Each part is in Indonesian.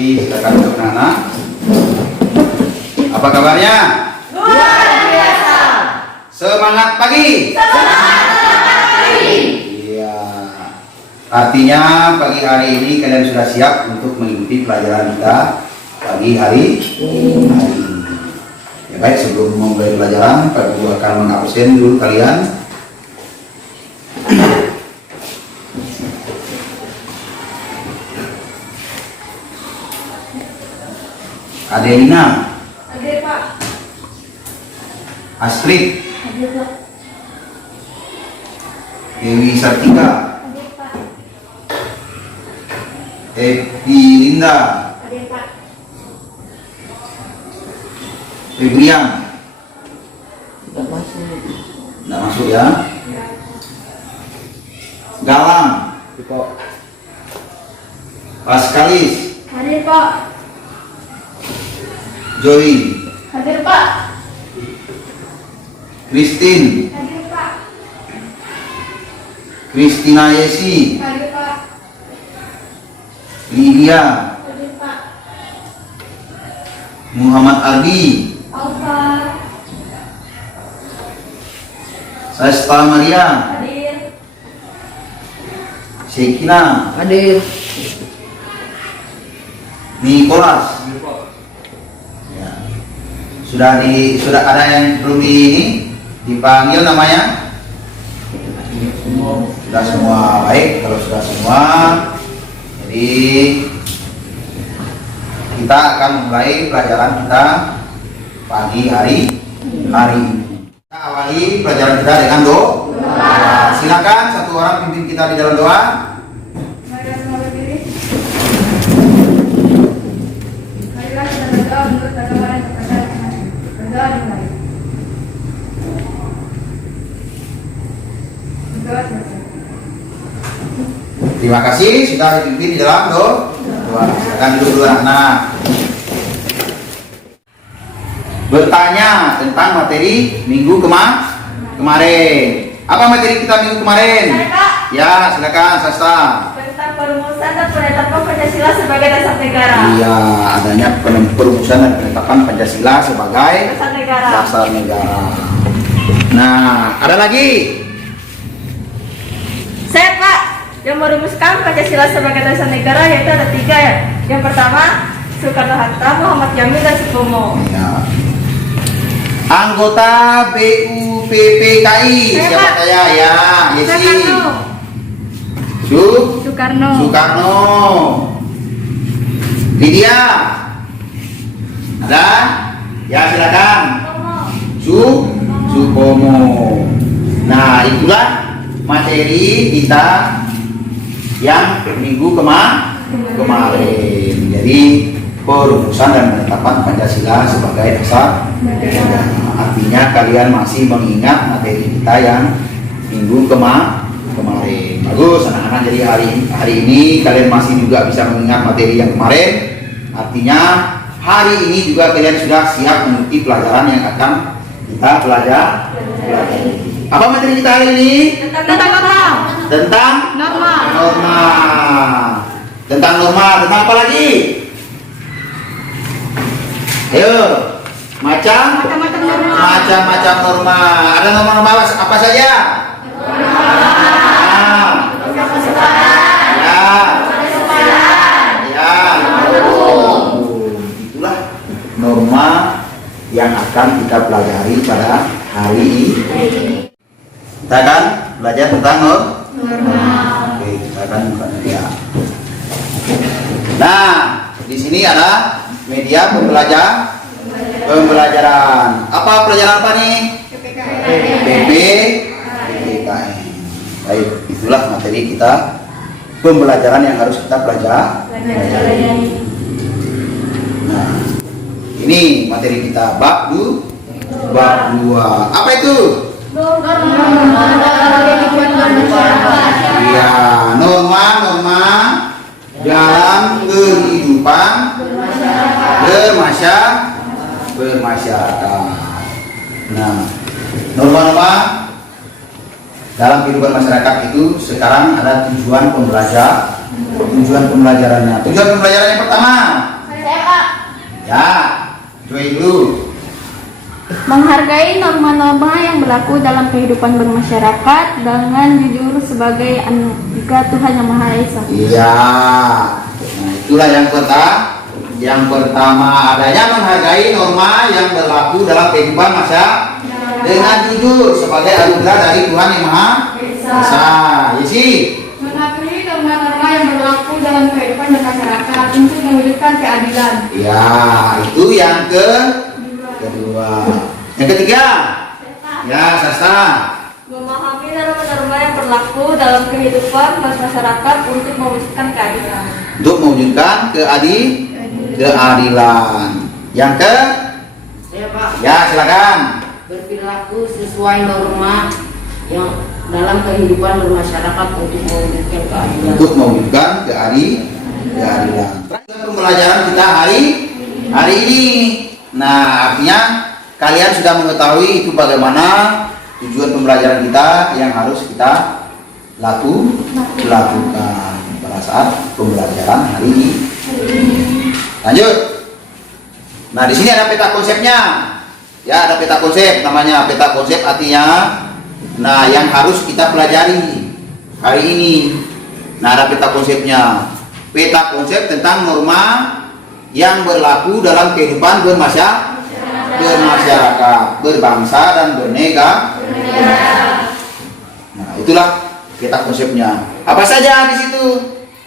pagi, silakan untuk anak-anak. Apa kabarnya? Luar biasa. Semangat pagi. Semangat pagi. Iya. Artinya pagi hari ini kalian sudah siap untuk mengikuti pelajaran kita pagi hari ini. Ya baik, sebelum memulai pelajaran, Pak Guru akan mengabsen dulu kalian. Adelina, Hadir Pak. Astrid, Hadir Pak. Dewi Sartika, Hadir Pak. Evi Linda, Hadir Pak. Febrian. Tidak masuk ya. Galang, Paskalis, Hadir Pak. Joy, Hadir Pak. Christine, Hadir Pak. Christina Yesi, Hadir Pak. Lydia, Hadir Pak. Muhammad Ardi, Alfa. Sasta Maria, Hadir. Shekina, Hadir. Nicholas. Ya. Sudah ada yang belum dipanggil namanya? Sudah semua. Baik, kalau sudah semua, jadi kita akan mulai pelajaran kita pagi hari ini. Kita awali pelajaran kita dengan doa. Silakan satu orang pimpin kita di dalam doa. Mari semua berdiri. Marilah kita berdoa menurut agama dan kepercayaan kami. Berdoa dimulai. Berdoa selesai. Terima kasih sudah dipimpin di dalam doa. Silakan duduk dulu anak. Bertanya tentang materi minggu kemarin. Apa materi kita minggu kemarin? Saya, Kak. Ya, silakan Sasta. Tentang perumusan dan penetapan Pancasila sebagai dasar negara. Iya, adanya perumusan dan penetapan Pancasila sebagai Dasar negara. dasar negara. Nah, ada lagi? Saya Pak yang merumuskan Pancasila sebagai dasar negara yaitu ada 3 ya. Yang pertama Soekarno-Hatta, Muhammad Jamil dan Sutomo. Ya. Anggota BUPPKI Saya, siapa Pak. saya? Ya, Yesi. Soekarno. Soekarno. Lydia. Ada? Ya, silakan. Supomo. Nah, itulah materi kita yang minggu kemarin. Jadi perumusan dan penetapan Pancasila sebagai dasar negara. Artinya kalian masih mengingat materi kita yang minggu kemarin. Bagus anak-anak, jadi hari ini kalian masih juga bisa mengingat materi yang kemarin. Artinya hari ini juga kalian sudah siap mengikuti pelajaran yang akan kita pelajari. Apa materi kita hari ini? Tentang norma. Tentang Norma. norma. Tentang norma, tentang apa lagi? Ayo, Macam-macam norma. macam-macam norma. Ada norma-norma apa saja? Ya, itulah norma yang akan kita pelajari pada hari ini. Kita akan belajar tentang norma. Oke, kita akan buka ya. Nah, di sini ada media pembelajaran. Apa pelajaran apa nih? PPKN. Baik, itulah materi kita pembelajaran yang harus kita pelajari. Nah, ini materi kita bab 2. Apa itu? Ya, norma-norma dalam kehidupan bermasyarakat. Nah, norma-norma dalam kehidupan masyarakat itu sekarang ada tujuan Tujuan pembelajarannya. Tujuan pembelajaran yang pertama. Saya Pak. Ya, coba dulu. Menghargai norma-norma yang berlaku dalam kehidupan bermasyarakat dengan jujur sebagai anugerah Tuhan Yang Maha Esa. Iya. Nah, itulah yang pertama. Yang pertama adanya menghargai norma yang berlaku dalam kehidupan masyarakat dengan jujur sebagai anugerah dari Tuhan Yang Maha Esa. Yesi. Mengakui norma-norma yang berlaku dalam kehidupan bermasyarakat untuk mewujudkan keadilan. Ya, itu yang kedua. Yang ketiga. Ya, Sasta. Memahami norma-norma yang berlaku dalam kehidupan masyarakat untuk mewujudkan keadilan. Untuk mewujudkan keadilan. Yang ke? Saya Pak, Ya, silakan. berperilaku sesuai norma yang dalam kehidupan bermasyarakat untuk mewujudkan keadilan. Untuk mewujudkan keadilan. Pembelajaran kita hari ini. Nah, artinya kalian sudah mengetahui itu bagaimana tujuan pembelajaran kita yang harus kita lakukan pada saat pembelajaran hari ini. Lanjut. Nah, di sini ada peta konsepnya. Ya, ada peta konsep, namanya peta konsep, artinya nah yang harus kita pelajari hari ini. Nah, ada peta konsepnya. Peta konsep tentang norma yang berlaku dalam kehidupan bermasyarakat, berbangsa dan bernegara. Nah, itulah peta konsepnya. Apa saja di situ?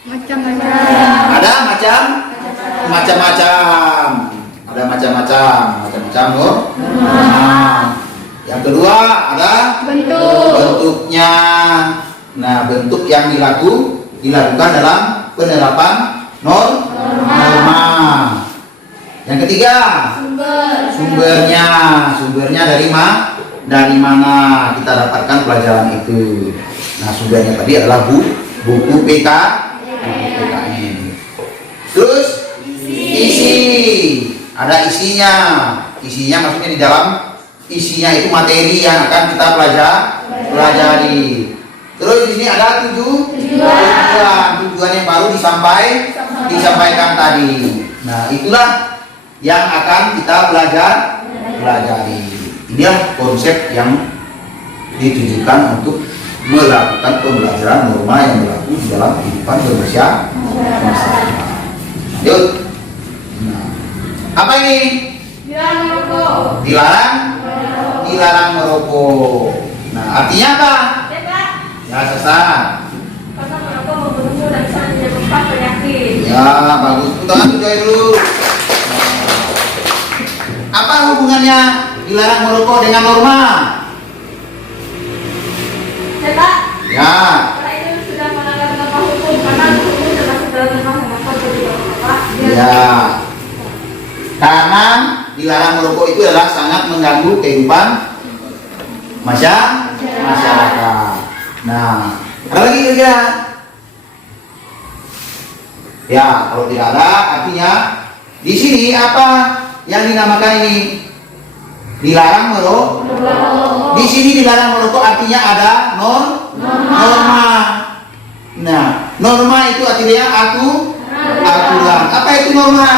Macam-macam. Ada macam-macam. Ada macam-macam loh. Nah, yang kedua ada bentuknya. Nah, bentuk yang dilakukan dalam penerapan norma. Yang ketiga, sumbernya dari mana kita dapatkan pelajaran itu. Nah, sumbernya tadi adalah buku PKN. Terus isi, ada isinya maksudnya di dalam isinya itu materi yang akan kita pelajari. Terus di sini ada tujuan yang baru disampaikan tadi. Nah, itulah yang akan kita pelajari. Inilah konsep yang ditujukan untuk melakukan pembelajaran norma yang berlaku di dalam kehidupan bermasyarakat. Lanjut. Nah, apa ini? Dilarang merokok. Nah, artinya apa? Ya, sesat. Karena merokok membunuh dan bisa menyebabkan penyakit. Ya, bagus. Tangan tujuh dulu. Apa hubungannya dilarang merokok dengan norma? Pak, Ya, karena itu sudah melanggar norma hukum, karena hukum termasuk dalam norma mengatur juga Pak. ya. Karena dilarang merokok itu adalah sangat mengganggu kehidupan masyarakat. Nah, ada lagi kira-kira? Ya, kalau tidak ada, artinya di sini apa yang dinamakan ini? Dilarang merokok. Di sini dilarang merokok artinya ada norma. Nah, norma itu artinya aturan. Apa itu norma?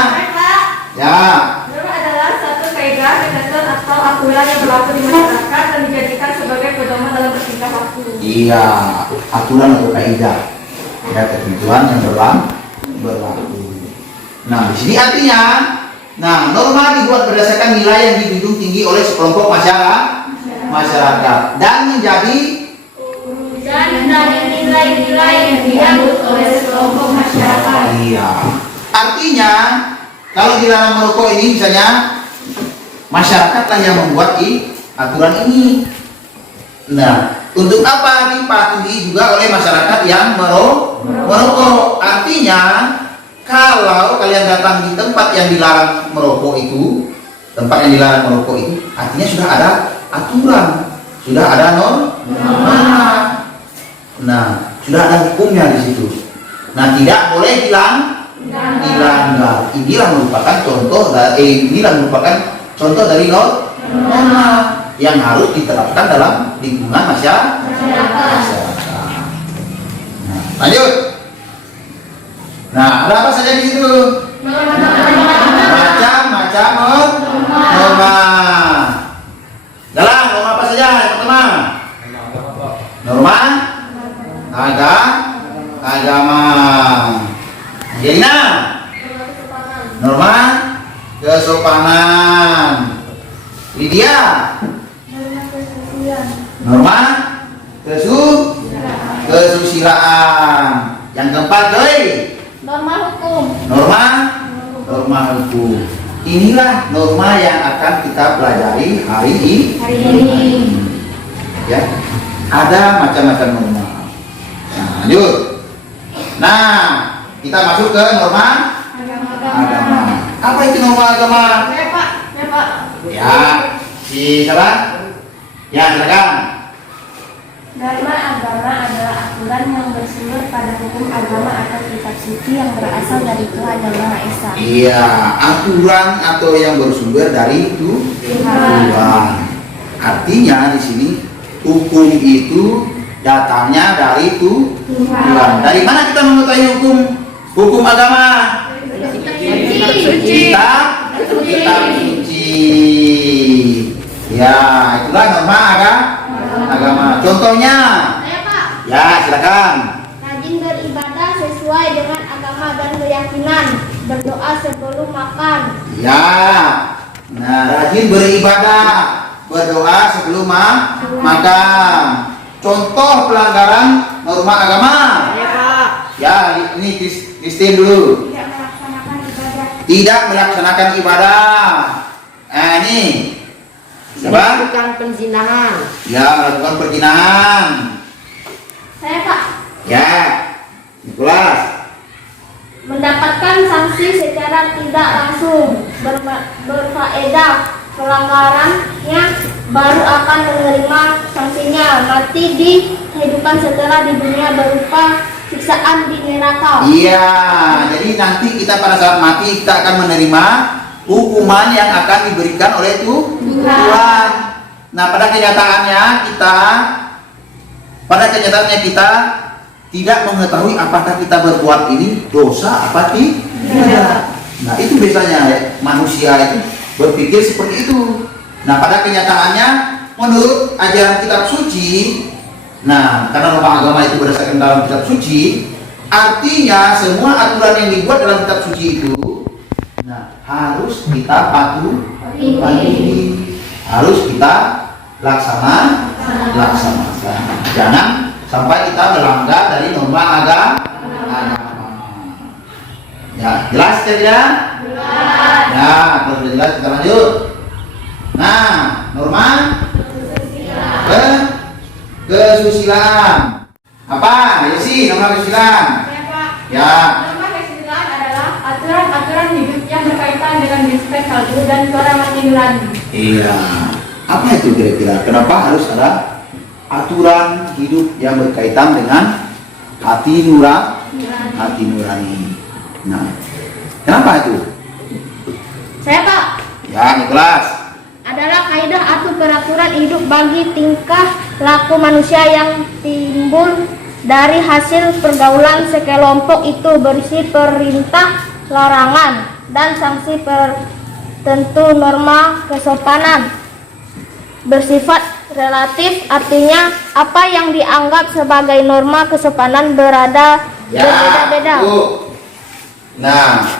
Ya. Norma adalah suatu kaidah, ketentuan atau aturan yang berlaku di masyarakat dan dijadikan sebagai pedoman dalam bertingkah laku. Iya, aturan atau kaidah. Ya, ketentuan yang berlaku. Nah, di sini artinya, nah, norma dibuat berdasarkan nilai yang dijunjung tinggi oleh sekelompok masyarakat dan menjadi dari nilai-nilai yang dianut oleh sekelompok masyarakat. Iya. Artinya, kalau dilarang merokok ini misalnya masyarakatlah yang membuat aturan ini. Nah, untuk apa dipatuhi juga oleh masyarakat yang merokok? Artinya, kalau kalian datang di tempat yang dilarang merokok itu, artinya sudah ada aturan, sudah ada norma. Nah, sudah ada hukumnya di situ. Nah, tidak boleh dilanggar. Inilah merupakan contoh dari norma yang harus diterapkan dalam lingkungan masyarakat. Nah, lanjut. kesopanan. Lydia, norma kesusilaan. Yang keempat, Joy, Norma hukum. norma hukum. Inilah norma yang akan kita pelajari hari ini. Ya, ada macam-macam norma. Nah, lanjut. Nah, kita masuk ke norma agama. Apa itu norma agama? Ya Pak. Ya, si siapa? Ya, silakan. Norma agama adalah aturan yang bersumber pada hukum agama atau kitab suci yang berasal dari Tuhan Yang Maha Esa. Iya, aturan atau yang bersumber dari Tuhan. Artinya di sini hukum itu datangnya dari Tuhan. Dari mana kita mengetahui hukum agama? Kitab suci. Ya, itulah norma agama. Contohnya? Saya Pak. Ya, silakan. Rajin beribadah sesuai dengan agama dan keyakinan. Berdoa sebelum makan. Ya. Nah, rajin beribadah, berdoa sebelum makan. Contoh pelanggaran norma agama. Ya Pak. Ya, ini listin dulu. Tidak melaksanakan ibadah. Ini siapa? Melakukan penzinahan. Ya, melakukan perzinahan. Saya Pak. Ya, Nikolas. Mendapatkan sanksi secara tidak langsung berfaedah. Pelanggarannya baru akan menerima sanksinya mati di kehidupan setelah di dunia berupa siksaan di neraka. Iya, jadi nanti kita pada saat mati kita akan menerima hukuman yang akan diberikan oleh Tuhan. Nah, pada kenyataannya kita tidak mengetahui apakah kita berbuat ini dosa apa tidak. Nah, itu biasanya ya, manusia itu berpikir seperti itu. Nah, pada kenyataannya menurut ajaran kitab suci, nah, karena norma agama itu berdasarkan dalam kitab suci, artinya semua aturan yang dibuat dalam kitab suci itu, nah, harus kita patuhi, harus kita laksanakan. Jangan sampai kita melanggar dari norma agama. Ya, jelas tidak? Ya, kalau sudah jelas kita lanjut. Nah, norma kesusilaan. Apa? Ya sih, norma kesusilaan. Ya. Norma kesusilaan adalah aturan-aturan hidup yang berkaitan dengan respek kalbu dan suara mati nurani. Iya. Apa itu kira-kira? Kenapa harus ada aturan hidup yang berkaitan dengan hati nurani? Nah, kenapa itu? Saya Pak. Ya, Nikolas. Adalah kaidah atau peraturan hidup bagi tingkah laku manusia yang timbul dari hasil pergaulan sekelompok itu berisi perintah, larangan, dan sanksi tertentu. Norma kesopanan bersifat relatif, artinya apa yang dianggap sebagai norma kesopanan berbeda-beda. Nah,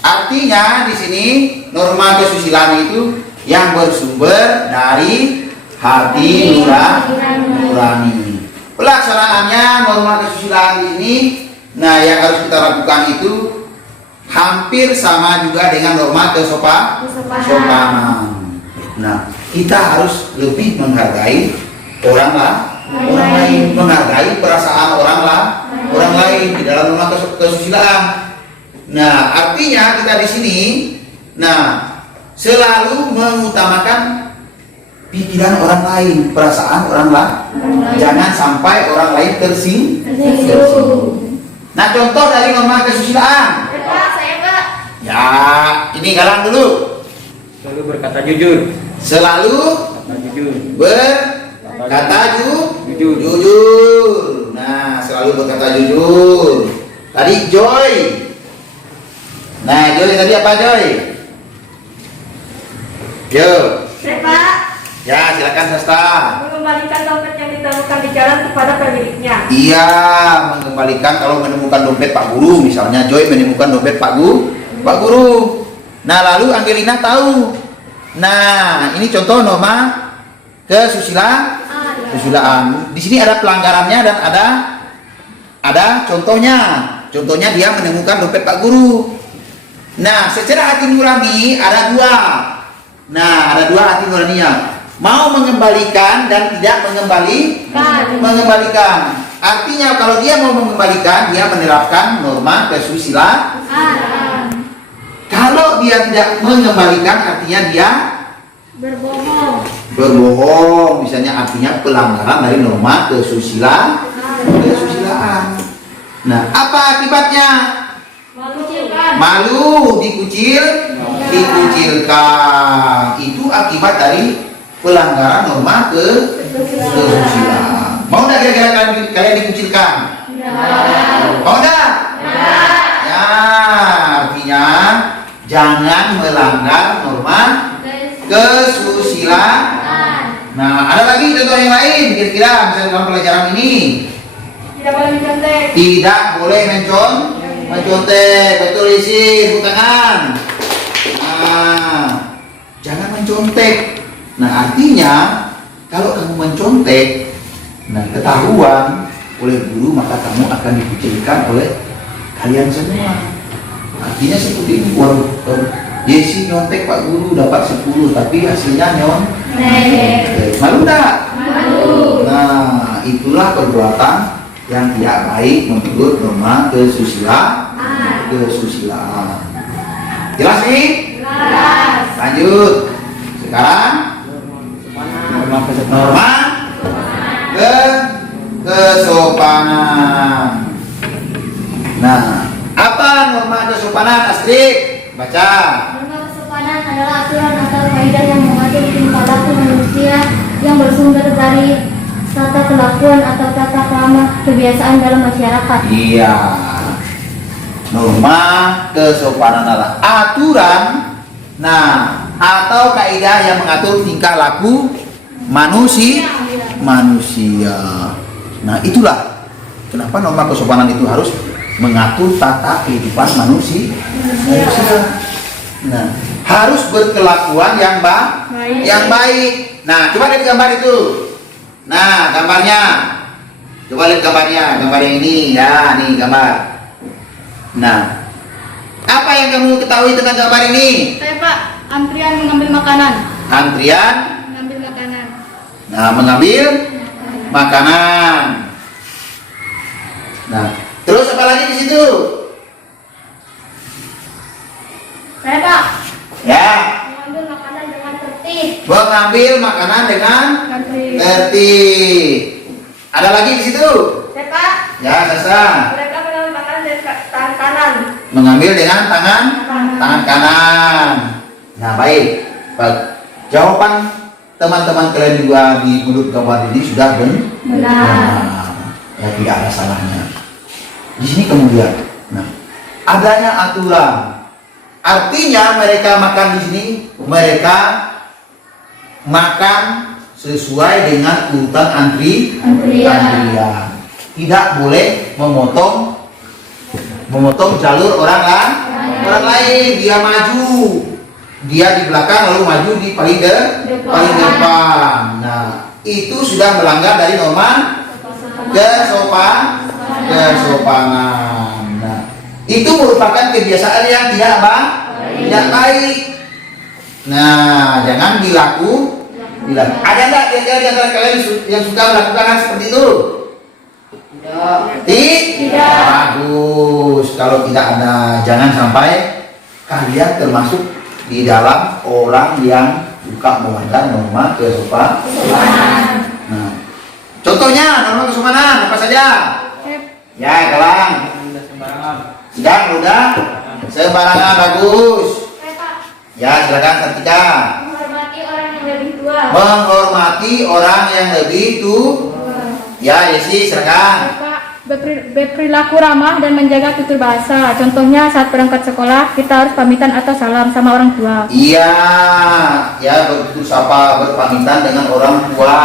artinya di sini norma kesusilaan itu yang bersumber dari hati nurani. Pelaksanaannya norma kesusilaan ini, nah, yang harus kita lakukan itu hampir sama juga dengan norma kesopanan. Nah, kita harus lebih menghargai orang lain, menghargai perasaan orang lain di dalam norma kesusilaan. Nah, artinya kita di sini, nah, selalu mengutamakan pikiran orang lain, perasaan orang lain. Jangan sampai orang lain tersinggung. Nah, contoh dari norma kesusilaan. Saya Pak. Ya, ini galang dulu. Selalu berkata jujur. Selalu berkata jujur. Nah, selalu berkata jujur. Tadi Joy. Nah, Joy tadi apa Joy? Yo. Saya Pak. Ya, silakan Sasta. Mengembalikan dompet yang ditemukan di jalan kepada pemiliknya. Iya, mengembalikan kalau menemukan dompet Pak Guru, misalnya Joy menemukan dompet Pak Guru. Nah, lalu Angelina tahu. Nah, ini contoh norma kesusilaan. Di sini ada pelanggarannya dan ada contohnya. Contohnya dia menemukan dompet Pak Guru. Nah, secara hati nurani ada dua. Nah, ada dua hati nuraninya. Mau mengembalikan dan tidak mengembalikan. Artinya kalau dia mau mengembalikan, dia menerapkan norma kesusilaan. Kalau dia tidak mengembalikan, artinya dia berbohong. Misalnya artinya pelanggaran dari norma kesusilaan. Nah, apa akibatnya? Malu, dikucilkan. Itu akibat dari pelanggaran norma kesusilaan. Mau enggak kira-kira kalian dikucilkan? Mau enggak? Ya, artinya jangan melanggar norma kesusilaan. Nah, ada lagi contoh yang lain kira-kira misalnya dalam pelajaran ini. Tidak boleh mencontek. Tidak boleh mencontek. Betul isi, tepuk tangan. Nah, jangan mencontek. Nah, artinya kalau kamu mencontek, nah ketahuan oleh guru, maka kamu akan dikucilkan oleh kalian semua. Artinya seperti ini. Yesi nyontek Pak Guru dapat 10, tapi hasilnya nyontek. Malu enggak? Malu. Nah, itulah perbuatan yang tidak baik menurut norma kesusilaan. Jelas nih? Jelas. Lanjut. Sekarang norma kesopanan. Nah, apa norma kesopanan, Astrid? Baca. Norma kesopanan adalah aturan atau kaidah yang mengatur tingkah laku manusia yang bersumber dari tata kelakuan atau tata krama kebiasaan dalam masyarakat. Iya. Norma kesopanan adalah aturan, nah, atau kaidah yang mengatur tingkah laku manusia. Nah, itulah kenapa norma kesopanan itu harus mengatur tata kehidupan manusia. Nah, harus berkelakuan yang baik. Nah, coba lihat gambar itu. Nah, gambarnya. Coba lihat gambarnya. Gambar yang ini ya, nih gambar. Nah, apa yang kamu ketahui tentang gambar ini? Saya Pak, antrian mengambil makanan. Antrian Mengambil makanan. Nah, mengambil makanan. Nah, terus apa lagi di situ? Saya Pak, Ya, mengambil makanan dengan tertib. mengambil makanan dengan tertib. Ada lagi di situ? Ya Pak, Ya, Sasa. mereka mengambil makanan dari tangan kanan. Mengambil dengan tangan kanan. Nah, baik. Jawaban teman-teman kalian juga di menurut gambar ini sudah benar. Ya, tidak ada salahnya. Di sini kemudian, nah, adanya aturan. Artinya mereka makan di sini, mereka makan sesuai dengan urutan antrian. Tidak boleh memotong jalur orang lain. Dia maju, dia di belakang lalu maju di paling depan. Nah, itu sudah melanggar dari norma kesopanan. Nah, itu merupakan kebiasaan yang tidak baik. Nah, jangan dilakukan. Ada nggak di antara kalian yang suka melakukan hal seperti itu? Tidak. Bagus. Kalau tidak ada, jangan sampai kalian termasuk di dalam orang yang suka melanggar norma kesopanan. Nah, contohnya norma kesopanan apa saja? Ya, Galang. Sedang, udah. Sembarangan, bagus. Ya, silakan Kartika. Menghormati orang yang lebih tua. Menghormati orang yang lebih tua. Ya, Yesi, silakan. Berperilaku ramah dan menjaga tutur bahasa. Contohnya saat berangkat sekolah kita harus pamitan atau salam sama orang tua. Iya, ya bertutur sapa, berpamitan dengan orang tua.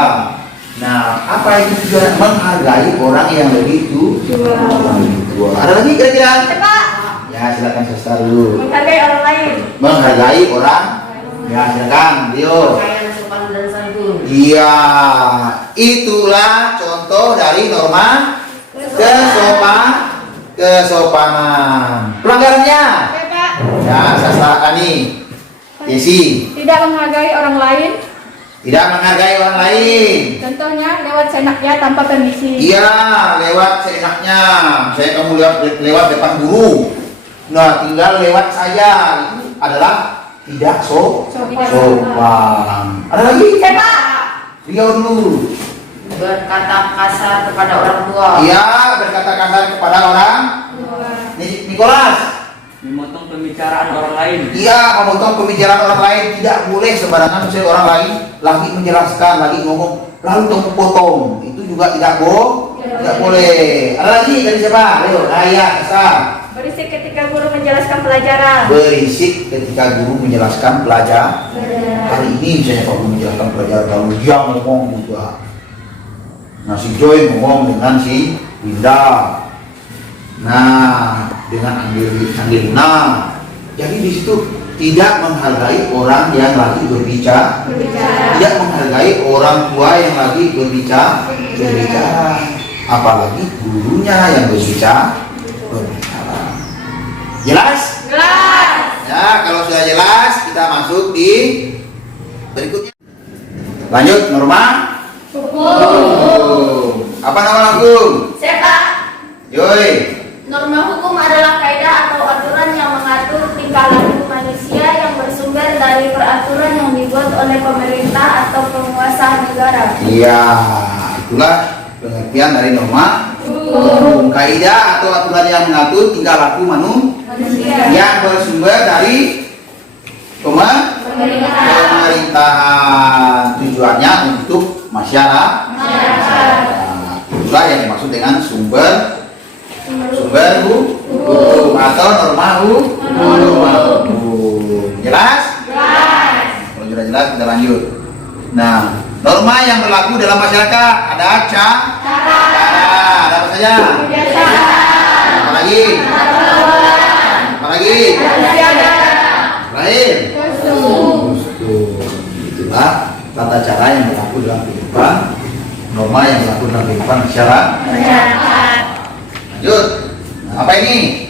Nah, apa itu juga menghargai orang yang lebih tua. Ada lagi kira-kira? Ya Pak, Ya, Ya, silakan Sesta dulu. Menghargai orang lain. Menghargai orang. Ya, silakan, Dio. Pakaian sopan dan santun. Iya, itulah contoh dari norma kesopanan. Pelanggarannya? Pak. Ya, Sasta Ani, Desi. Tidak menghargai orang lain. Tidak menghargai orang lain. Contohnya lewat seenaknya tanpa permisi. Iya, lewat seenaknya. Saya kamu lewat depan guru. Nah, tinggal lewat saya. Itu adalah tidak sopan. Ada lagi? Pak. Rio dulu. Berkata kasar kepada orang tua. Iya, berkata kasar kepada orang. Nikolas. Memotong pembicaraan orang lain. Iya, memotong pembicaraan orang lain tidak boleh sembarangan. Misalnya orang lain lagi menjelaskan, lagi ngomong, lalu tong potong. Itu juga tidak boleh. Ada lagi dari siapa? Ayo, Raya, Esa. Berisik ketika guru menjelaskan pelajaran. Berisik ketika guru menjelaskan pelajaran. Hari ini misalnya kalau guru menjelaskan pelajaran, lalu dia ngomong juga. Nah, si Joy ngomong dengan si Winda. Nah, dengan Angelina. Jadi di situ tidak menghargai orang yang lagi berbicara. Tidak menghargai orang tua yang lagi berbicara. Apalagi gurunya yang berbicara. Jelas? Jelas. Ya, kalau sudah jelas, kita masuk di berikutnya. Lanjut, norma. Apa nama lagu? Siapa? Joy. Norma hukum adalah kaidah atau aturan yang mengatur tingkah laku manusia yang bersumber dari peraturan yang dibuat oleh pemerintah atau penguasa negara. Iya, itulah pengertian dari norma hukum. Kaidah atau aturan yang mengatur tingkah laku manusia yang bersumber dari pemerintahan. Tujuannya untuk masyarakat. Itulah yang dimaksud dengan sumber hukum atau norma hukum. Jelas? Kalau sudah jelas kita lanjut. Nah, norma yang berlaku dalam masyarakat ada cara. Ada apa saja? Apa lagi? Lain. Itulah tata cara yang berlaku dalam kehidupan, norma yang berlaku dalam kehidupan masyarakat. Lanjut. Nah, apa ini?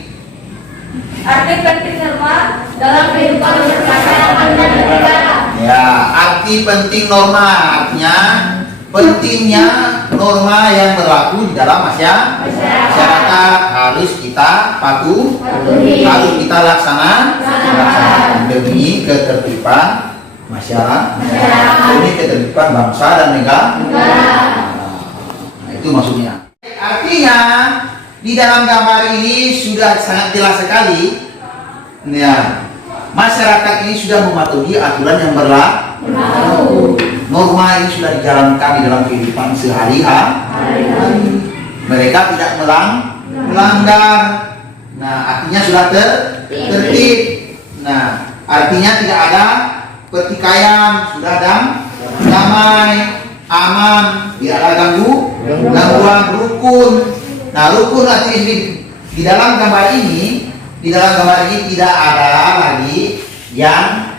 Arti penting norma dalam kehidupan masyarakat dan negara. Ya, arti penting norma artinya pentingnya norma yang berlaku di dalam masyarakat harus kita patuhi, harus kita laksanakan demi ketertiban masyarakat, demi ketertiban bangsa dan negara. Nah, itu maksudnya. Artinya di dalam gambar ini sudah sangat jelas sekali. Ya, masyarakat ini sudah mematuhi aturan yang berlaku. Norma ini sudah dijalankan di dalam kehidupan sehari-hari. Mereka tidak melanggar. Nah, artinya sudah tertib. Nah, artinya tidak ada pertikaian, sudah damai, aman, tidak ada gangguan, rukun. Nah, rukun artinya di dalam gambar ini tidak ada lagi yang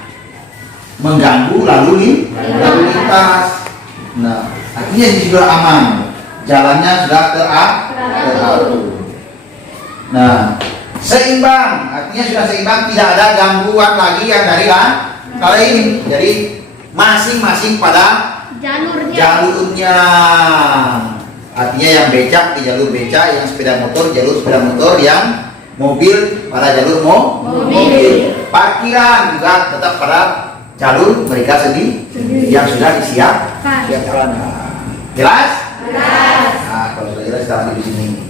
mengganggu lalu lintas. Nah, artinya ini sudah aman, jalannya sudah teratur. Nah, seimbang, artinya sudah seimbang, tidak ada gangguan lagi yang dari lain. Jadi masing-masing pada jalurnya. Artinya yang becak di jalur becak, yang sepeda motor jalur sepeda motor, yang mobil pada jalur mobil. Parkiran juga tetap pada jalur mereka sendiri yang sudah disiapkan. Jelas? Nah, kalau sudah jelas kita lanjut di sini.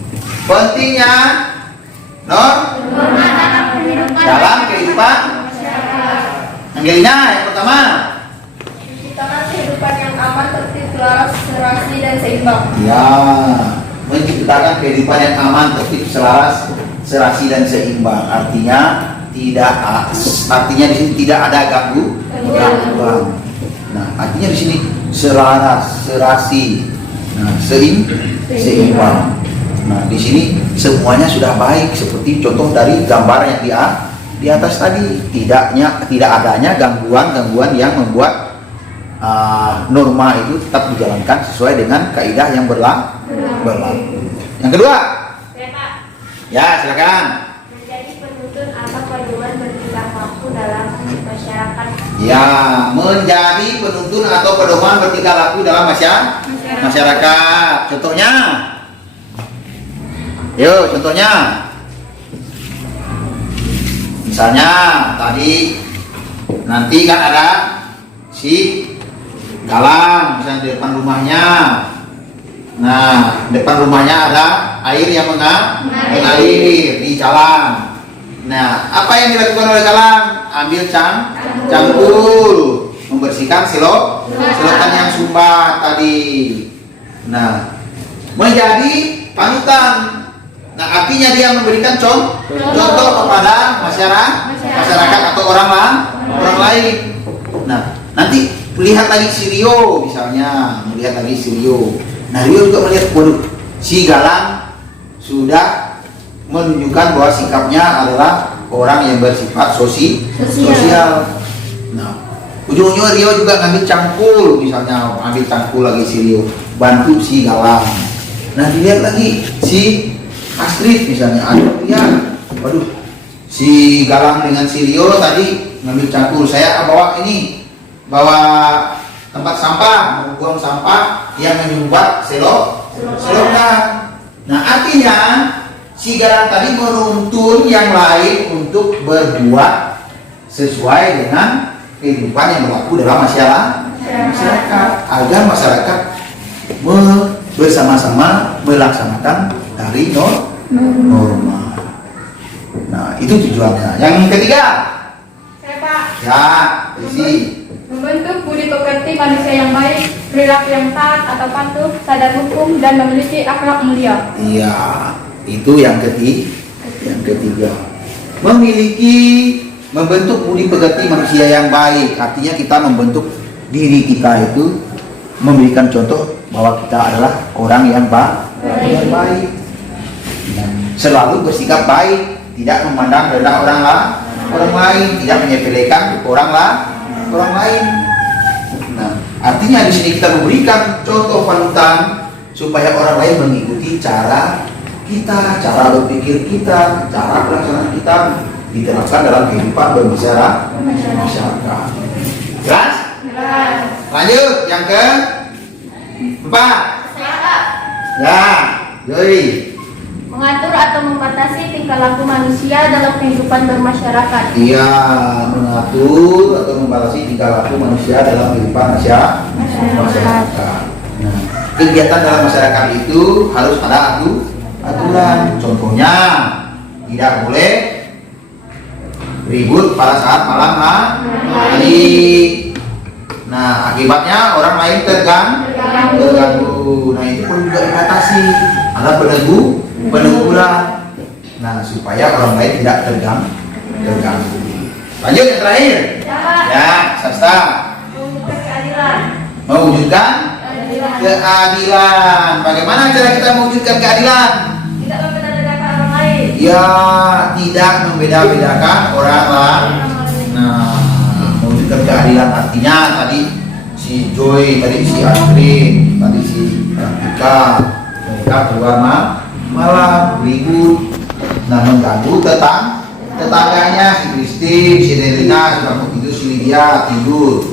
Pentingnya dalam kehidupan. Angelina yang pertama. Menciptakan kehidupan yang aman, tertib, selaras, serasi, dan seimbang. Ya, menciptakan kehidupan yang aman, tertib, selaras, serasi, dan seimbang. Artinya di sini tidak ada gangguan. Nah, artinya di sini selaras, serasi, nah, seimbang. Nah, di sini semuanya sudah baik seperti contoh dari gambar yang di atas tadi. Tidak adanya gangguan yang membuat norma itu tetap dijalankan sesuai dengan kaidah yang berlaku. Yang kedua, Ya Pak, ya silakan. menjadi penuntun atau pedoman bertingkah laku dalam masyarakat. Ya, menjadi penuntun atau pedoman bertingkah laku dalam masyarakat. Contohnya, yuk contohnya. Misalnya tadi nanti kan ada si Galang misalnya di depan rumahnya. Nah, depan rumahnya ada air yang mengalir di jalan. Nah, apa yang dilakukan oleh Galang? Ambil cangkul, membersihkan selokan yang sumbat tadi. Nah, menjadi panutan. Nah, artinya dia memberikan contoh kepada masyarakat atau orang lain. Nah, nanti melihat lagi si Rio misalnya, Nah, Rio juga melihat, waduh, si Galang sudah menunjukkan bahwa sikapnya adalah orang yang bersifat sosial. Nah, ujung-ujungnya Rio juga ngambil cangkul misalnya, lagi si Rio, bantu si Galang. Nah, dilihat lagi si Astrid misalnya, waduh, si Galang dengan si Rio tadi ngambil cangkul, saya bawa tempat sampah, membuang sampah yang menyumbat selokan. Nah, artinya si Galang tadi menuntun yang lain untuk berbuat sesuai dengan kehidupan yang berlaku dalam masyarakat, agar masyarakat bersama-sama melaksanakan dari norma. Nah, itu tujuannya. Yang ketiga, Saya Pak, ya, isi. membentuk budi pekerti manusia yang baik, perilaku yang taat atau patuh, sadar hukum, dan memiliki akhlak mulia. Iya, itu yang ketiga. Membentuk budi pekerti manusia yang baik, artinya kita membentuk diri kita itu, memberikan contoh bahwa kita adalah orang yang baik. Nah, selalu bersikap baik, tidak memandang rendah orang lain, tidak menyepelekan orang lain. Nah, artinya di sini kita memberikan contoh panutan supaya orang lain mengikuti cara kita, cara berpikir kita, cara pelaksanaan kita diterapkan dalam kehidupan bermasyarakat. Jelas? Lanjut yang keempat. Ya, Yoi. Mengatur atau membatasi tingkah laku manusia dalam kehidupan bermasyarakat. Iya, mengatur atau membatasi tingkah laku manusia dalam kehidupan masyarakat. Nah, kegiatan dalam masyarakat itu harus ada aturan. Contohnya, tidak boleh ribut pada saat malam hari. Nah, akibatnya orang lain terganggu. Nah, itu perlu juga dibatasi. Ada peneguran. Nah, supaya orang lain tidak terganggu. Lanjut yang terakhir. Ya, Sasta. Mewujudkan keadilan. Mewujudkan keadilan. Bagaimana cara kita mewujudkan keadilan? Tidak membeda-bedakan orang lain. Ya, tidak membeda-bedakan orang lain. Nah, mewujudkan keadilan artinya tadi si Joy, tadi si Astrid, tadi si Rafika, mereka keluar malam ribut, nah mengganggu tetangganya, si Kristi, si Delina, si Kamu tidur, si Lydia tidur.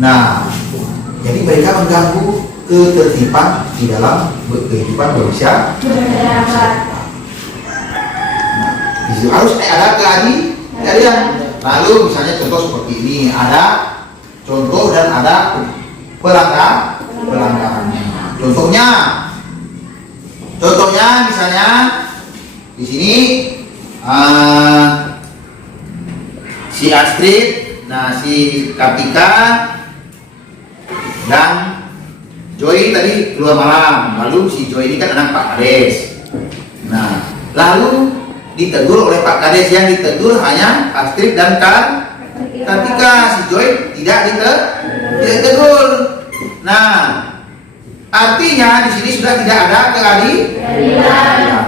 Nah, jadi mereka mengganggu ketertiban di dalam kehidupan manusia. Di situ harus ada keadilan. Lalu misalnya contoh seperti ini, ada contoh dan ada pelanggarannya. Contohnya misalnya di sini si Astrid, nah si Kartika dan Joy tadi keluar malam. Lalu si Joy ini kan anak Pak Kades. Nah, lalu ditegur oleh Pak Kades, yang ditegur hanya Astrid dan Kartika. Si Joy tidak ditegur. Nah, artinya di sini sudah tidak ada keadilan.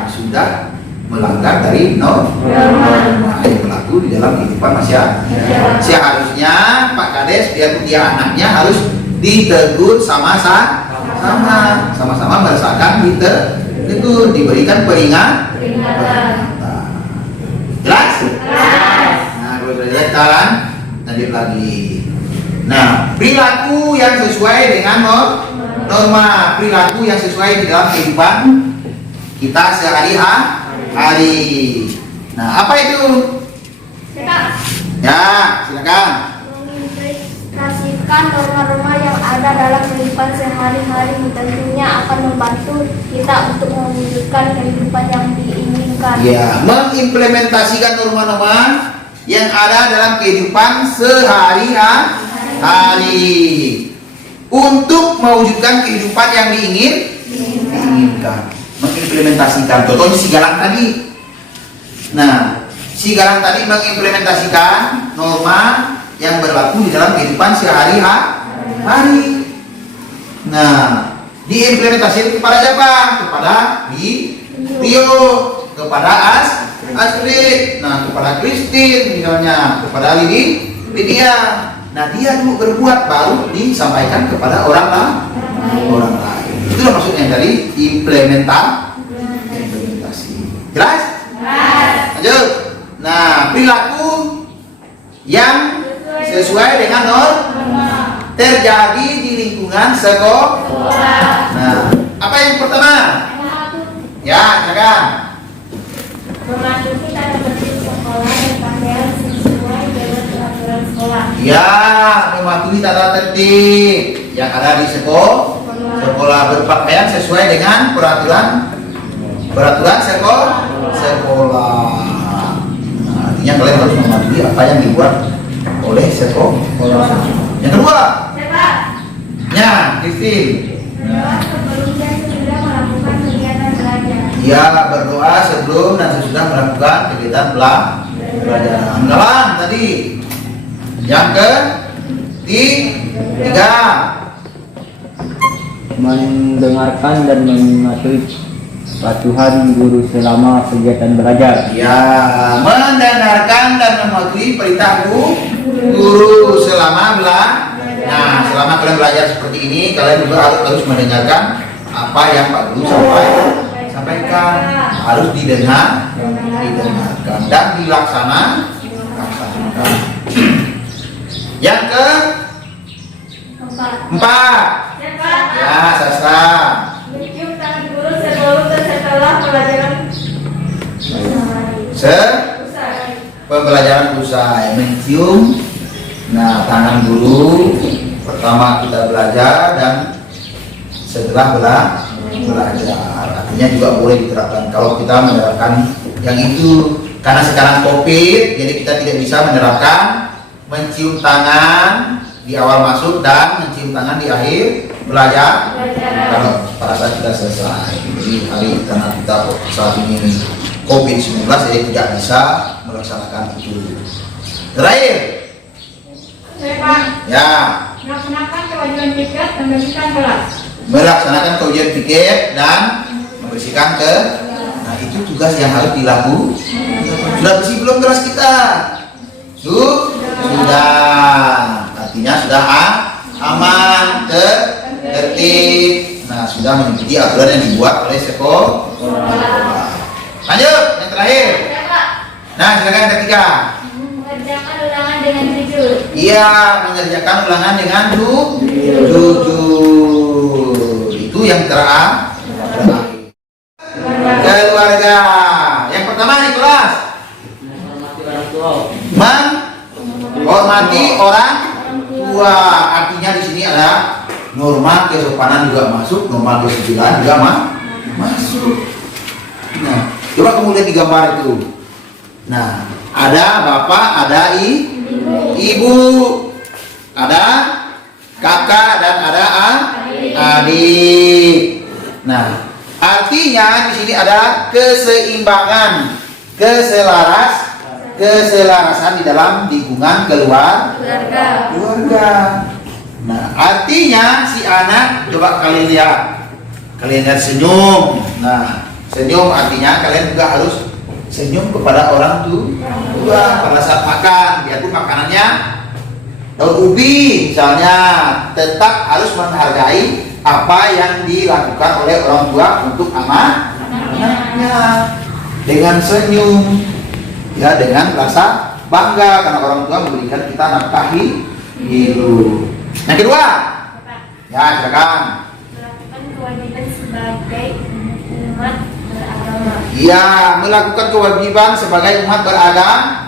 melanggar dari norma yang berlaku di dalam kehidupan masyarakat. Seharusnya Pak Kades biarpun dia anaknya harus ditegur sama-sama merasakan ditegur, diberikan peringatan. Jelas? Nah, kalau sudah jelas kan, lanjut lagi. Nah, perilaku yang sesuai dengan norma, perilaku yang sesuai di dalam kehidupan kita sehari-hari. Nah, apa itu? Ya, silakan. Mengimplementasikan norma-norma yang ada dalam kehidupan sehari-hari tentunya akan membantu kita untuk mewujudkan kehidupan yang diinginkan. Ya, mengimplementasikan norma-norma yang ada dalam kehidupan sehari-hari untuk mewujudkan kehidupan yang diinginkan. Mengimplementasikan. Contohnya si Galang tadi. Nah, si Galang tadi mengimplementasikan norma yang berlaku di dalam kehidupan sehari-hari. Nah, diimplementasikan kepada siapa? Kepada Rio, kepada Astrid, nah kepada Christine misalnya, kepada Lydia. Nah, dia dulu berbuat baru disampaikan kepada orang lain. Itulah maksudnya dari implementasi. Jelas? Lanjut. Nah, perilaku yang sesuai dengan norma terjadi di lingkungan sekolah. Nah, apa yang pertama? Ya, silakan. Mematuhi tata tertib sekolah dan pakaian sesuai dengan peraturan sekolah. Ya, mematuhi tata tertib yang ada di sekolah. Berpakaian sesuai dengan peraturan sekolah. Nah, artinya kalian harus mematuhi apa yang dibuat oleh sekolah. Yang kedua, ya, Christine. Sebelum dan sesudah melakukan kegiatan belajar. Ya, berdoa sebelum dan sesudah melakukan kegiatan belajar. Galang tadi. Yang ketiga, mendengarkan dan mematuhi patuhan guru selama kegiatan belajar. ya, mendengarkan dan mematuhi perintah guru selama belajar. Nah, selama kalian belajar seperti ini, kalian juga harus mendengarkan apa yang Pak Guru sampaikan. Harus didengarkan dan dilaksanakan. Yang keempat, ya, Sastra. Mencium tangan guru sebelum dan setelah pelajaran Pembelajaran usai, mencium tangan guru pertama kita belajar dan setelah belajar. Artinya juga boleh diterapkan kalau kita menerapkan yang itu, karena sekarang COVID, jadi kita tidak bisa menerapkan mencium tangan di awal masuk dan mencium tangan di akhir belajar. Kalau pada saat kita selesai, jadi hari karena kita saat ini COVID-19, jadi tidak bisa melaksanakan itu. Terakhir, ya, melaksanakan kewajiban piket dan membersihkan kelas. melaksanakan kewajiban piket dan membersihkan nah itu tugas yang harus dilakukan. Sudah bersih belum kelas kita? Sudah. Artinya sudah aman, tertib. Nah, sudah mengikuti aturan yang dibuat oleh sekolah. Lanjut, yang terakhir. Nah, silakan yang ketiga. Mengerjakan ulangan dengan jujur. Iya, mengerjakan ulangan dengan jujur. Itu yang terakhir. Keluarga. Yang pertama nih kelas. Menghormati orang tua. Artinya di sini ada norma kesopanan juga masuk, norma kesucian juga masuk. Nah, coba kamu lihat di gambar itu. Nah, ada bapak, ada ibu, ada kakak dan ada adik. Nah, artinya di sini ada keseimbangan, keselarasan di dalam lingkungan keluarga. Nah, artinya si anak, coba kalian lihat senyum. Nah, senyum artinya kalian juga harus senyum kepada orang tua pada saat makan, biarpun makanannya daun ubi misalnya, tetap harus menghargai apa yang dilakukan oleh orang tua untuk anaknya dengan senyum, ya, dengan rasa bangga karena orang tua memberikan kita nafkah hidup. Yang kedua, ya silakan. Melakukan kewajiban sebagai umat beragama. Ya, melakukan kewajiban sebagai umat beragama.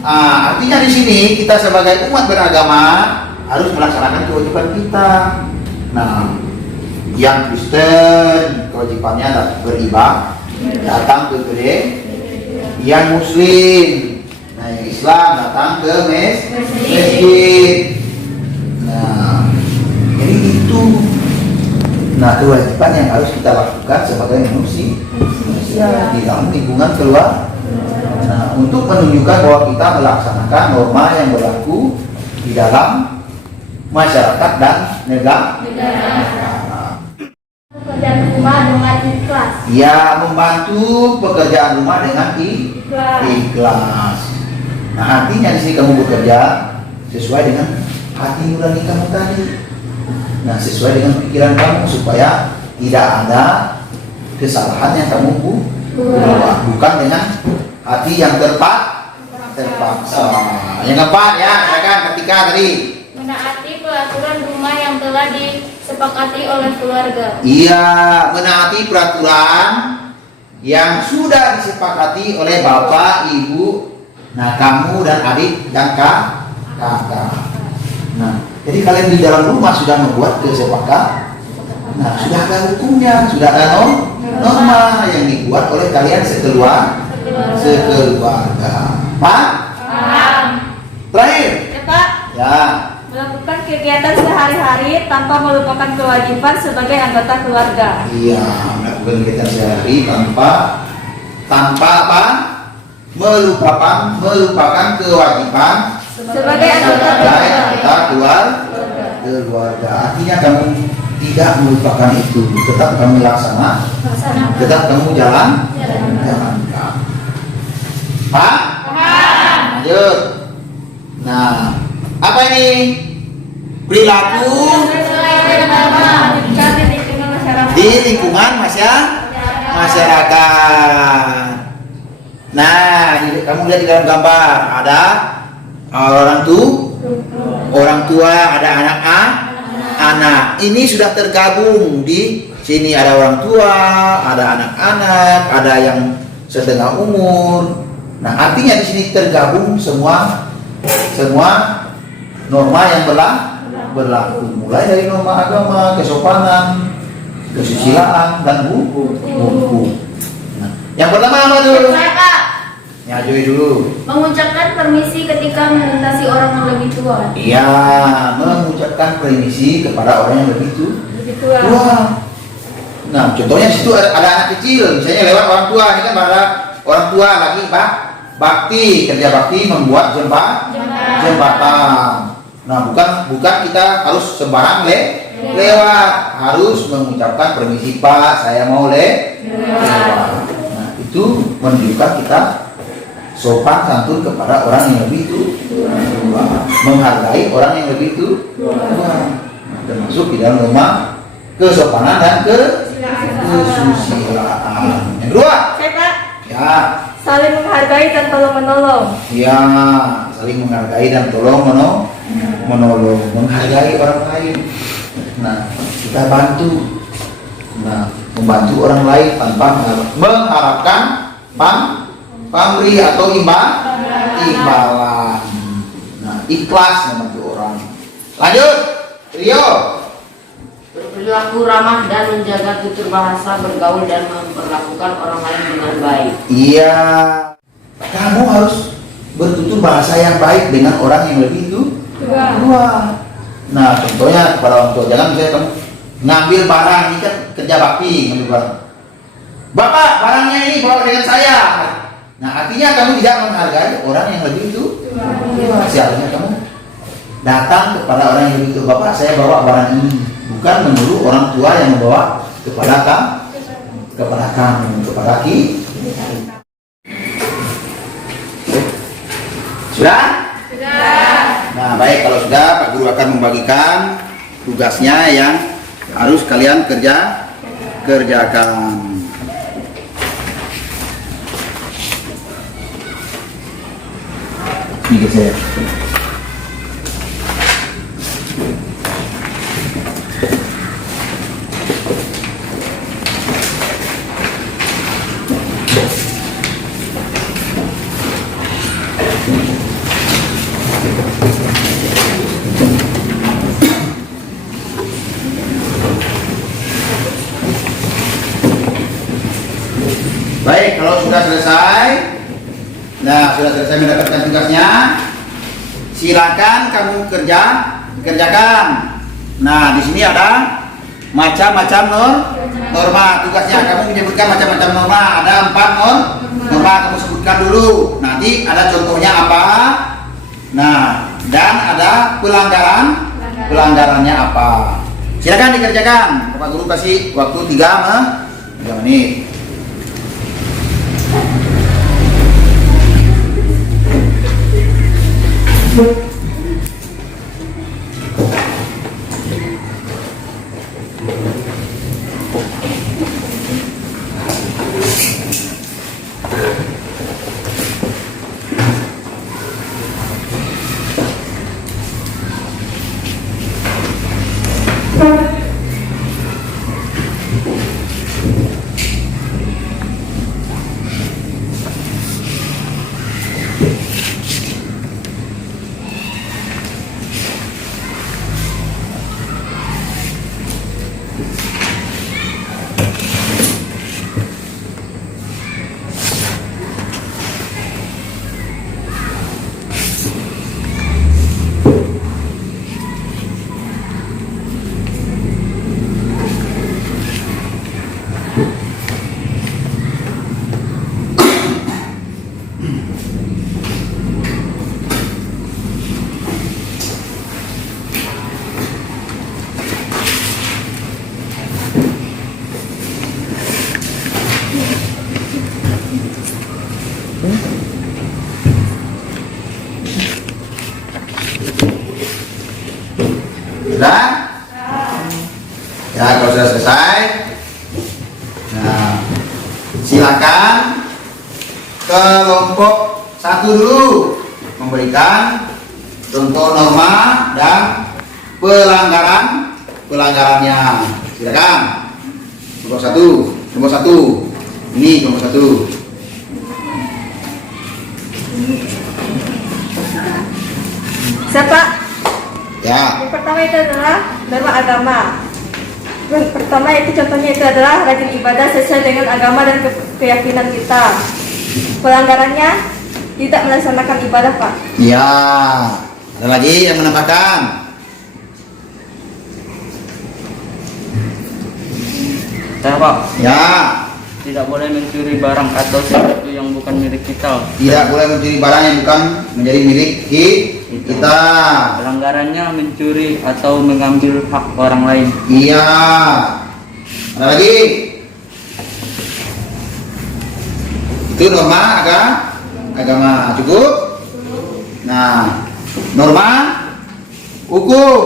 Artinya di sini kita sebagai umat beragama harus melaksanakan kewajiban kita. Nah, yang Kristen kewajibannya beribadah, datang ke gereja. Yang Muslim, nah yang Islam datang ke masjid. Nah, jadi itu. Nah, kewajiban yang harus kita lakukan sebagai manusia di dalam lingkungan keluarga. Nah, untuk menunjukkan bahwa kita melaksanakan norma yang berlaku di dalam masyarakat dan negara. Pekerjaan rumah dengan ikhlas. Ya, membantu pekerjaan rumah dengan ikhlas. Nah, artinya di sini kamu bekerja sesuai dengan hati nurani kamu tadi. Nah, sesuai dengan pikiran kamu supaya tidak ada kesalahan yang kamu buat, bukan dengan hati yang terpaksa. Yang keempat, ya, silakan ketika tadi Menaati peraturan rumah yang telah disepakati oleh keluarga. iya, menaati peraturan yang sudah disepakati oleh bapak, ibu, nah kamu dan adik dan kakak. Nah, jadi kalian di dalam rumah sudah membuat kesepakatan. Nah, sudah ada hukumnya, sudah ada norma yang dibuat oleh kalian sekeluarga. Pak? Terakhir. Ya Pak, Ya. melakukan kegiatan sehari-hari tanpa melupakan kewajiban sebagai anggota keluarga. Iya, melakukan kegiatan sehari tanpa apa? Melupakan kewajiban Sebagai anggota keluarga. Artinya kamu tidak melupakan itu, tetap kamu laksanakan, tetap kamu jalankan. Pak? Lanjut. Nah, apa ini? Perilaku di lingkungan masyarakat. Nah, kamu lihat di dalam gambar ada orang tua, ada anak. Ini sudah tergabung di sini, ada orang tua, ada anak-anak, ada yang setengah umur. Nah, artinya di sini tergabung semua norma yang berlaku, mulai dari norma agama, kesopanan, kesusilaan, dan hukum. Nah, yang pertama apa tuh? Ya, Joy dulu. Mengucapkan permisi ketika melintasi orang yang lebih tua. Iya, mengucapkan permisi kepada orang yang lebih tua. Nah, contohnya di situ ada anak kecil, misalnya lewat orang tua. Ini kan ada orang tua lagi kerja bakti membuat jembatan. Nah, bukan kita harus sembarang lewat, harus mengucapkan permisi Pak, saya mau lewat. Nah, itu menunjukkan kita sopan santun kepada orang yang lebih tua, menghargai orang yang lebih tua. Nah, termasuk di dalam norma kesopanan dan kesusilaan. Yang kedua, ya, Saling menghargai dan tolong menolong. ya, saling menghargai dan tolong menolong, menghargai orang lain. Nah, kita bantu. Nah, membantu orang lain tanpa mengharapkan pamrih atau imbalan. Nah, ikhlas membantu orang. Lanjut, Rio. Berperilaku ramah dan menjaga tutur bahasa, bergaul dan memperlakukan orang lain dengan baik. Iya, kamu harus bertutur bahasa yang baik dengan orang yang lebih tua. Nah, contohnya kepada orang tua, jangan misalnya kamu ngambil barang, ini kan kerja bakti, ngambil barang. Bapak, barangnya ini bawa dengan saya. Nah, artinya kamu tidak menghargai orang yang lebih tua. Seharusnya kamu datang kepada orang yang lebih tua, Bapak, saya bawa barang ini. Bukan menurut orang tua yang membawa kepada kamu, kepada kita. Sudah? Nah, baik, kalau sudah, Pak Guru akan membagikan tugasnya yang harus kalian kerjakan. Ini saya. Baik, kalau sudah selesai, nah sudah selesai mendapatkan tugasnya, silakan kamu kerjakan. Nah, di sini ada macam-macam norma. Tugasnya kamu menyebutkan macam-macam norma. Ada 4 norma, kamu sebutkan dulu. Nanti ada contohnya apa. Nah, dan ada pelanggarannya apa. Silakan dikerjakan. Bapak Guru kasih waktu 3 menit. Sudah? Ya, kalau sudah selesai, nah, silakan kelompok 1 dulu memberikan contoh norma dan pelanggarannya. Silakan. Nomor satu. Ini nomor 1. Siapa? Ya. Yang pertama itu adalah norma agama. Yang pertama itu contohnya itu adalah rajin ibadah sesuai dengan agama dan keyakinan kita. Pelanggarannya tidak melaksanakan ibadah, Pak. Ya. Ada lagi yang menambahkan? Saya Pak, Ya. tidak boleh mencuri barang atau sesuatu yang bukan milik kita. Tidak boleh mencuri barang yang bukan menjadi milik kita. Pelanggarannya mencuri atau mengambil hak orang lain. Iya. Ada lagi? Itu norma agama. Cukup? Nah, norma hukum.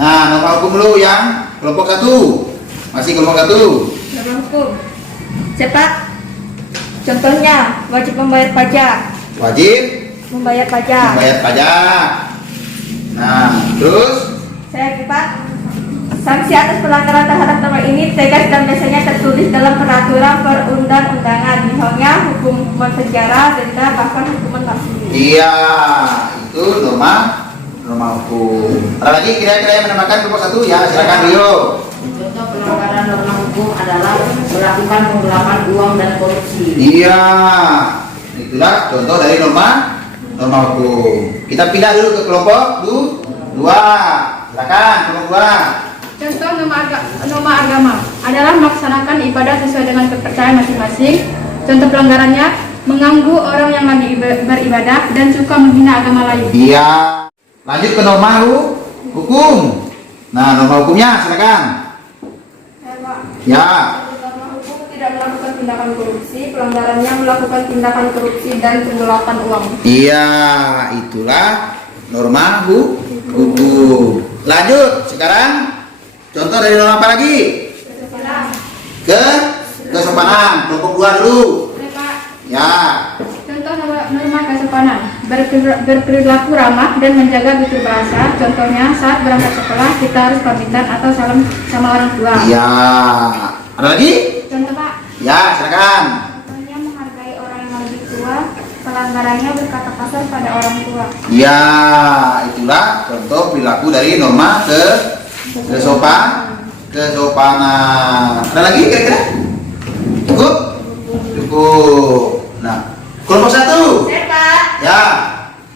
Nah, norma hukum dulu yang kelompok 1. Masih kelompok 1. Norma hukum. Siapa? Contohnya wajib membayar pajak. Wajib Membayar pajak. membayar pajak. Nah, terus Saya Pak. Sanksi atas pelanggaran terhadap norma ini tegas dan biasanya tertulis dalam peraturan perundang-undangan, misalnya hukuman penjara, denda, bahkan hukuman mati. iya, itu norma hukum. Ada lagi kira-kira yang menambahkan kelompok 1? Ya, silakan Rio. Contoh pelanggaran norma hukum adalah melakukan penggelapan uang dan korupsi. Iya, itulah contoh dari norma hukum. Kita pindah dulu ke kelompok 2. Silakan kelompok 2. Contoh norma agama adalah melaksanakan ibadah sesuai dengan kepercayaan masing-masing. Contoh pelanggarannya mengganggu orang yang lagi beribadah dan suka menghina agama lain. Iya. Lanjut ke norma hukum. Nah, norma hukumnya silakan. Ya. Norma hukum tidak melakukan tindakan korupsi, pelanggarannya melakukan tindakan korupsi dan penggelapan uang. Iya, itulah norma hukum. Lanjut, sekarang contoh dari norma apa lagi? Kesopanan. Kelompok 2 dulu. Boleh, Pak. Ya. Contoh norma kesopanan, berperilaku ramah dan menjaga tutur bahasa. Contohnya saat berangkat sekolah kita harus pamitan atau salam sama orang tua. Iya. Ada lagi? Contoh, Pak. Ya, silakan. Contohnya menghargai orang yang lebih tua, pelanggarannya berkata kasar pada orang tua. Ya, itulah contoh perilaku dari norma kesopanan. Ada lagi kira-kira? Cukup? Cukup. Nah, kelompok 1. Saya, Pak. Ya.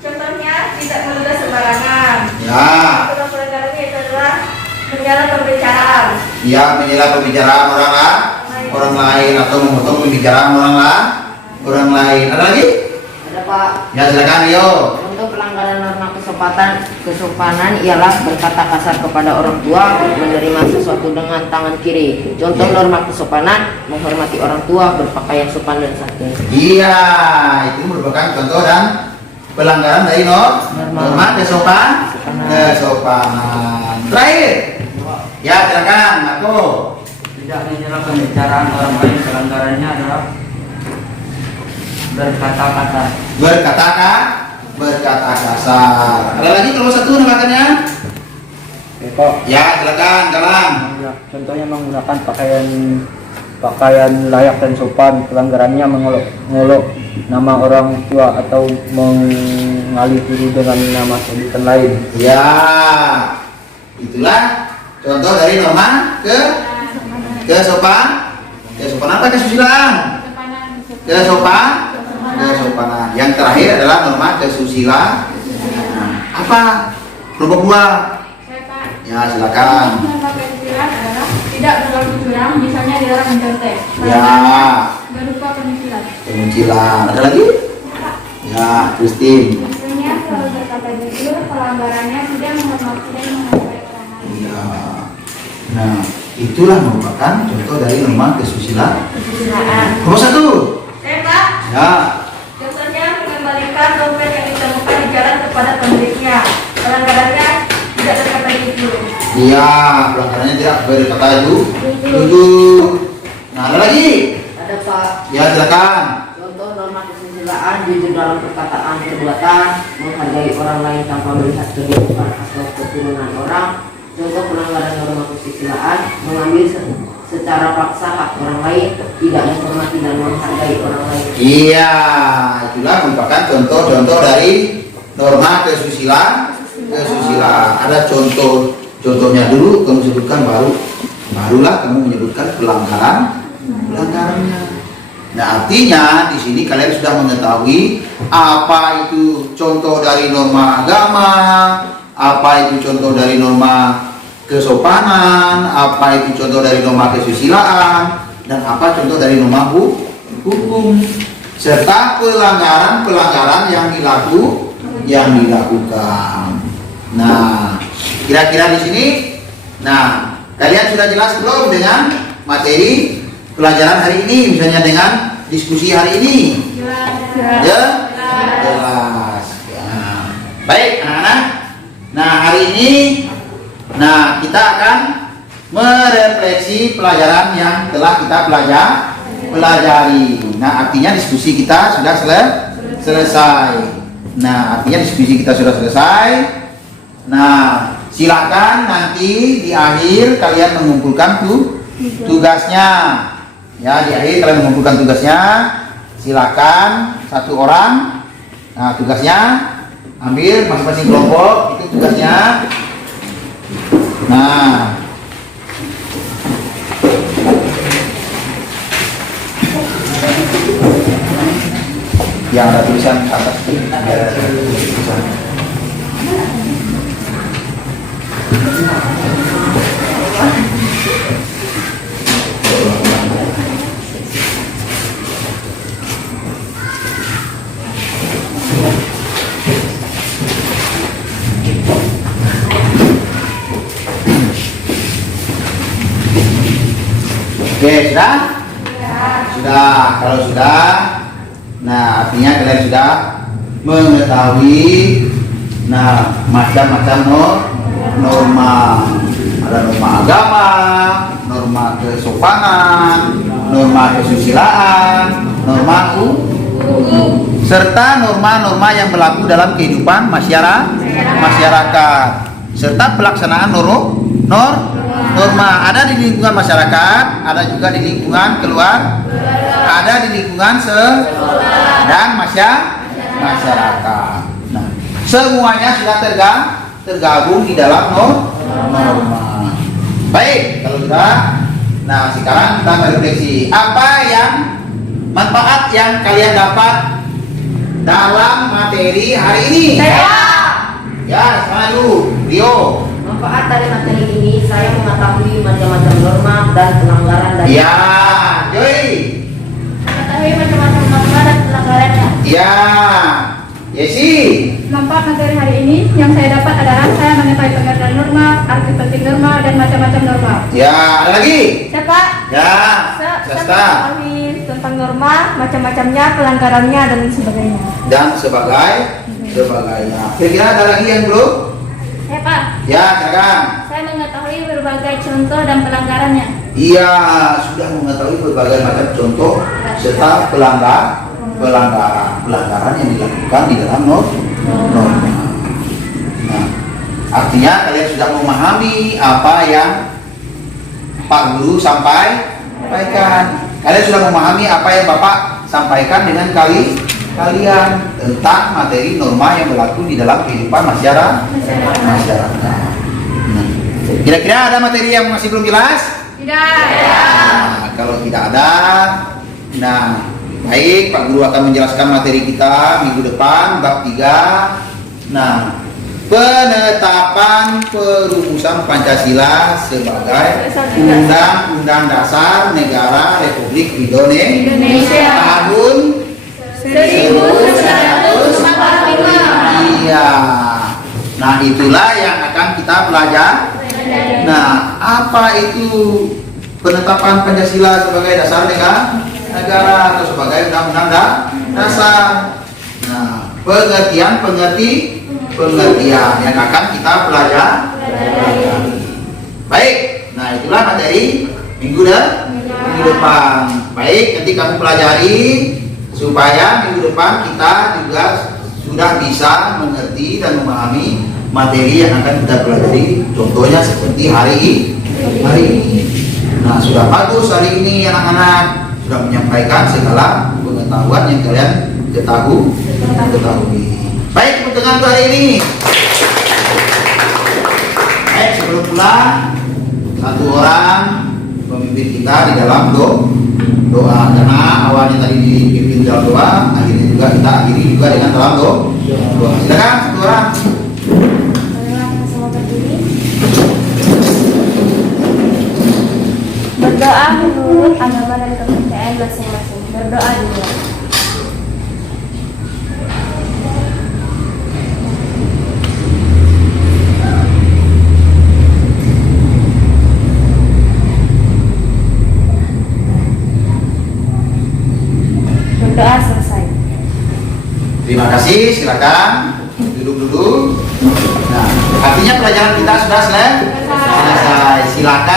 Contohnya tidak meludah sembarangan. Ya. Aturan pelanggarannya itu adalah menyala pembicaraan. Ya, menyela pembicaraan orang lain atau memotong pembicaraan orang lain. Ada lagi? Ada, Pak. Ya, silakan Rio. Contoh pelanggaran norma kesopanan ialah berkata kasar kepada orang tua, menerima sesuatu dengan tangan kiri. Contoh norma kesopanan, menghormati orang tua, berpakaian sopan dan santun. Iya, itu merupakan contoh dan pelanggaran dari norma kesopanan. Terakhir. Ya, silakan Marco. Tidak menyela pembicaraan orang lain, pelanggarannya adalah berkata-kata. Berkata kasar. Ada lagi kelompok 1 namanya? Pak, Ya, silakan Galang. contohnya menggunakan pakaian layak dan sopan. Pelanggarannya mengolok nama orang tua atau mengalih dengan nama sebutan lain. Ya, itulah contoh dari norma kesopanan apa kesusilaan? Kesopanan. Yang terakhir adalah norma kesusilaan. Apa? Kelompok 2. Saya, Pak. Ya, silakan. Norma kesusilaan adalah tidak berlaku curang, misalnya dilarang mencontek. Ya. Berupa penyusilan. Kemunculan. Ada lagi? Ya, Christine. Contohnya selalu berkata jujur, pelanggarannya tidak menghormati dan menghargai orang lain. Ya. Nah, itulah merupakan contoh dari norma kesusilaan. Kelompok 1. Saya, Pak. Ya. Contohnya mengembalikan dompet yang ditemukan di jalan kepada pemiliknya. Pelanggarannya tidak berkata jujur. Iya, pelanggarannya tidak berkata jujur. Nah, ada lagi? Ada, Pak. Ya, silakan. Contoh norma kesusilaan, jujur dalam perkataan perbuatan, menghargai orang lain tanpa melihat kedudukan atau keturunan orang. Contoh pelanggaran norma kesusilaan, mengambil secara paksa hak orang lain, tidak menghormati dan menghargai orang lain. Iya, itulah merupakan contoh-contoh dari norma kesusilaan. Ada contohnya dulu kamu sebutkan, barulah kamu menyebutkan pelanggarannya. Nah, artinya di sini kalian sudah mengetahui apa itu contoh dari norma agama, apa itu contoh dari norma kesopanan, apa itu contoh dari norma kesusilaan, dan apa contoh dari norma hukum, serta pelanggaran yang dilakukan. Nah, kira-kira di sini, nah kalian sudah jelas belum dengan materi pelajaran hari ini, misalnya dengan diskusi hari ini? Jelas. Ya. Baik, anak-anak. Nah, hari ini, nah kita akan merefleksi pelajaran yang telah kita pelajari. Nah, artinya diskusi kita sudah selesai. Nah, silakan nanti di akhir kalian mengumpulkan tugasnya. Ya, di akhir kalian mengumpulkan tugasnya. Silakan satu orang. Nah, tugasnya ambil masing-masing kelompok, itu tugasnya. Nah, yang ada tulisan atas ada tulisan. Oke, sudah? sudah. Kalau sudah, nah artinya kalian sudah mengetahui nah macam-macam norma. Ada norma agama, norma kesopanan, norma kesusilaan, norma serta norma-norma yang berlaku dalam kehidupan masyarakat serta pelaksanaan norma ada di lingkungan masyarakat, ada juga di lingkungan keluar, ada di lingkungan dan masyarakat. Nah, semuanya sudah tergabung di dalam norma. Baik, kalau sudah, nah sekarang kita merefleksi apa yang manfaat yang kalian dapat dalam materi hari ini. Ya, selalu Rio. Manfaat dari materi ini, saya mengetahui macam-macam norma dan pelanggaran dari. Ya, Joy. Mengetahui macam-macam norma dan pelanggarannya. Ya, Yesi. Manfaat materi hari ini yang saya dapat adalah saya mengetahui pengertian norma, arti penting norma, dan macam-macam norma. Ya, ada lagi? Siapa? Ya, Saya Sasta. mengetahui tentang norma, macam-macamnya, pelanggarannya dan sebagainya. Dan sebagainya. Kira-kira ada lagi yang belum? Saya Pak, Ya, silakan. saya mengetahui berbagai contoh dan pelanggarannya. Iya, sudah mengetahui berbagai macam contoh serta pelanggaran yang dilakukan di dalam norma. Nah, artinya kalian sudah memahami apa yang Pak Guru sampaikan. Kalian sudah memahami apa yang Bapak sampaikan dengan kalian tentang materi norma yang berlaku di dalam kehidupan masyarakat. Nah, kira-kira ada materi yang masih belum jelas? Tidak. Nah, kalau tidak ada, nah baik, Pak Guru akan menjelaskan materi kita minggu depan bab 3. Nah, penetapan perumusan Pancasila sebagai Undang-Undang Dasar Negara Republik Indonesia tahun 1945. Iya. Nah, itulah yang akan kita pelajari. Nah, apa itu penetapan Pancasila sebagai dasar negara atau sebagai undang-undang dasar? Nah, pengertian yang akan kita pelajari. Baik, nah itulah materi minggu depan. Baik, nanti kamu pelajari supaya minggu depan kita juga sudah bisa mengerti dan memahami materi yang akan kita pelajari. Contohnya seperti hari ini. Nah, sudah bagus hari ini anak-anak sudah menyampaikan segala pengetahuan yang kalian ketahui. Baik, tepuk tangan untuk hari ini. Baik, sebelum pulang, satu orang pemimpin kita di dalam doa, karena awalnya tadi dipimpin dalam doa, akhirnya juga kita akhiri juga dengan dalam doa. Silakan satu orang. Berdoa menurut agama dan kepercayaan masing-masing. Berdoa dulu. Berdoa selesai. Terima kasih, silakan duduk dulu. Nah, artinya pelajaran kita sudah selesai. Silakan